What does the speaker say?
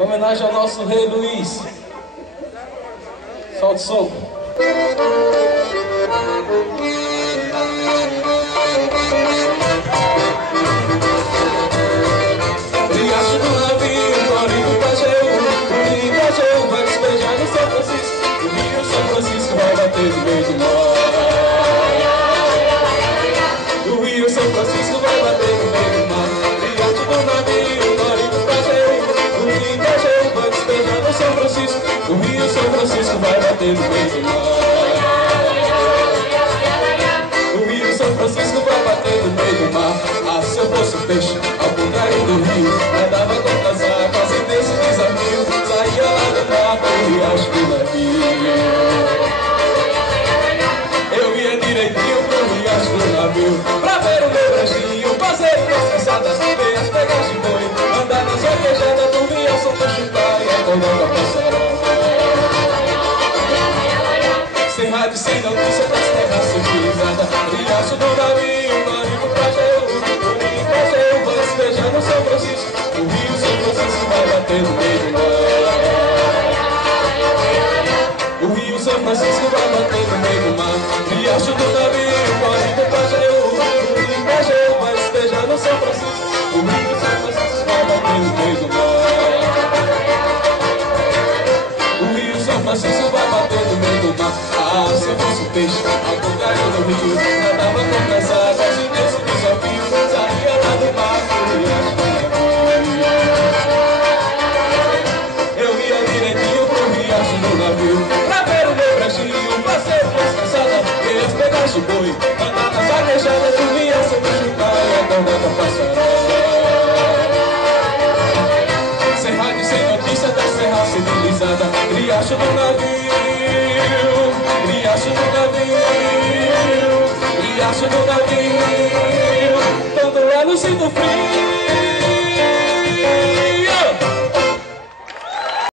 Em homenagem ao nosso rei Luiz. Solta o som. Riacho do navio, Florido, Pajeú, o Rio Pajeú vai despejar no São Francisco. O Rio São Francisco vai bater no meio do mar. O Rio São Francisco vai bater no meio do mar. Riacho do navio, Florido, Pajeú, o Rio Pajeú vai despejar no São Francisco. O Rio São Francisco vai bater no meio do mar. O Rio São Francisco vai bater no meio do mar. Ah, se eu fosse um peixe, ao contrário do rio, nadava contra as águas e desse desafio saía lá do mar pro riacho do navio. Eu ia direitinho pro riacho do navio pra ver o meu branchinho, fazer minhas caçadas, ver as pegas de boi, andar nas vaquejadas, dormir ao som do chutar e acordar com a passarada. Sem rádio, sem notícia das terras civilizadas. Riacho do navio, Florido, Pajeú, o Rio Pajeú vai despejar no São Francisco. O Rio São Francisco vai bater no meio do mar. O Rio São Francisco vai bater no meio do mar. Riacho do navio, Florido, Pajeú, o Rio Pajeú vai despejar no São Francisco. O Rio São Francisco vai bater no meio do mar. O Rio São Francisco vai bater no meio do mar. Ah, se eu fosse um peixe, ao contrário do rio, nadava contra as águas e nesse desafio saía lá do mar pro riacho do navio. Eu ia direitinho pro riacho do navio pra ver o meu branchinho, fazer minhas caçadas, ver as pegas de boi, andar nas vaquejadas, dormir ao som do chutar e acordar com a passarada. Sem rádio, sem notícia da serra civilizada. Riacho do navio, riacho do navio, riacho do navio. Quando é luz do frio,